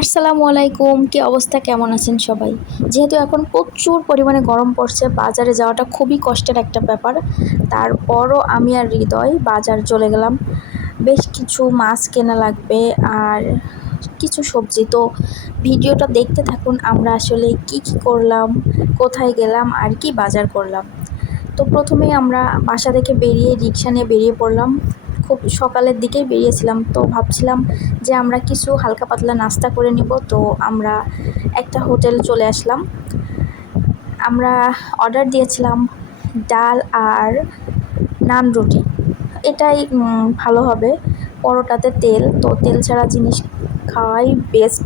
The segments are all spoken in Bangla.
আসসালামু আলাইকুম, কি অবস্থা, কেমন আছেন সবাই? যেহেতু এখন প্রচুর পরিমাণে গরম পড়ছে, বাজারে যাওয়াটা খুবই কষ্টের একটা ব্যাপার। তারপরও আমি আর হৃদয় বাজার চলে গেলাম। বেশ কিছু মাছ কেনা লাগবে আর কিছু সবজি। তো ভিডিওটা দেখতে থাকুন, আমরা আসলে কি কি করলাম, কোথায় গেলাম আর কি বাজার করলাম। তো প্রথমেই আমরা বাসা থেকে বেরিয়ে রিক্সা নিয়ে বেরিয়ে পড়লাম। খুব সকালের দিকেই বেরিয়েছিলাম, তো ভাবছিলাম যে আমরা কিছু হালকা পাতলা নাস্তা করে নিব। তো আমরা একটা হোটেল চলে আসলাম। আমরা অর্ডার দিয়েছিলাম ডাল আর নান রুটি। এটাই ভালো হবে, পরোটাতে তেল, তো তেল ছাড়া জিনিস খাওয়াই বেস্ট।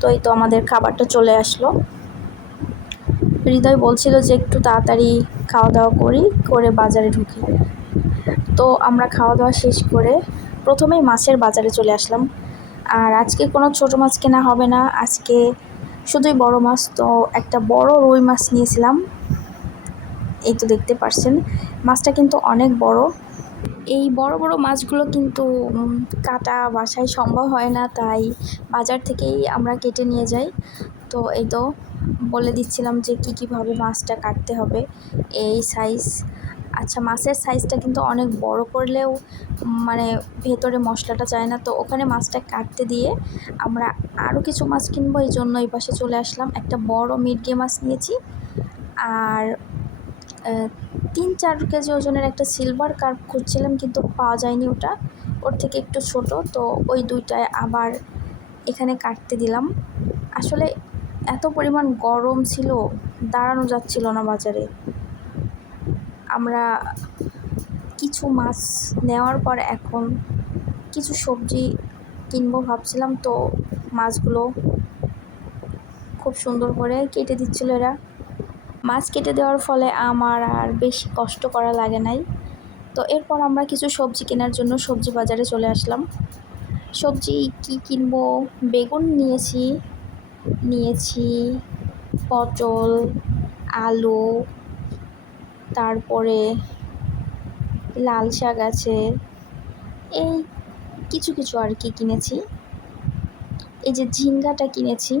তো এই তো আমাদের খাবারটা চলে আসলো। হৃদয় বলছিল যে একটু তাড়াতাড়ি খাওয়া দাওয়া করে বাজারে ঢুকি। তো আমরা খাওয়া দাওয়া শেষ করে প্রথমেই মাছের বাজারে চলে আসলাম। আর আজকে কোনো ছোট মাছ কেনা হবে না, আজকে শুধুই বড় মাছ। তো একটা বড় রুই মাছ নিয়েছিলাম। এই তো দেখতে পাচ্ছেন, মাছটা কিন্তু অনেক বড়। এই বড় বড় মাছগুলো কিন্তু কাটা বাসায় সম্ভব হয় না, তাই বাজার থেকেই আমরা কেটে নিয়ে যাই। তো এই তো বলে দিচ্ছিলাম যে কীভাবে মাছটা কাটতে হবে, এই সাইজ। আচ্ছা, মাছের সাইজটা কিন্তু অনেক বড় করলেও মানে ভেতরে মশলাটা যায় না। তো ওখানে মাছটা কাটতে দিয়ে আমরা আরও কিছু মাছ কিনবো, এই জন্য এই পাশে চলে আসলাম। একটা বড় মিরগে মাছ নিয়েছি আর 3-4 কেজি ওজনের একটা সিলভার কার্প খুঁজছিলাম, কিন্তু পাওয়া যায়নি। ওর থেকে একটু ছোট। তো ওই দুইটায় আবার এখানে কাটতে দিলাম। আসলে এত পরিমাণ গরম ছিল, দাঁড়ানো যাচ্ছিল না বাজারে। আমরা কিছু মাছ নেওয়ার পর এখন কিছু সবজি কিনবো ভাবছিলাম। তো মাছগুলো খুব সুন্দর করে কেটে দিচ্ছিল এরা। মাছ কেটে দেওয়ার ফলে আমার আর বেশি কষ্ট করা লাগে নাই। তো এরপর আমরা কিছু সবজি কেনার জন্য সবজি বাজারে চলে আসলাম। সবজি কি কিনবো, বেগুন নিয়েছি পটল, আলু, তারপরে লাল শাক আছে, এই কিছু কিছু আর কি কিনেছি। এই যে ঝিঙ্গাটা কিনেছি,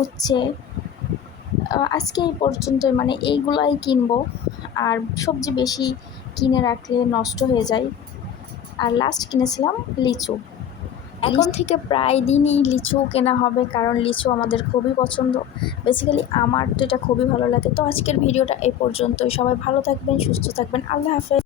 উচ্ছে। আজকে এই পর্যন্তই, মানে এইগুলাই কিনবো। আর সবজি বেশি কিনে রাখলে নষ্ট হয়ে যায়। আর লাস্ট কিনেছিলাম লিচু। এখন থেকে প্রায় দিনই লিচু কেনা হবে, কারণ লিচু আমাদের খুবই পছন্দ। বেসিক্যালি আমার তো এটা খুবই ভালো লাগে। তো আজকের ভিডিওটা এই পর্যন্তই। সবাই ভালো থাকবেন, সুস্থ থাকবেন। আল্লাহ হাফেজ।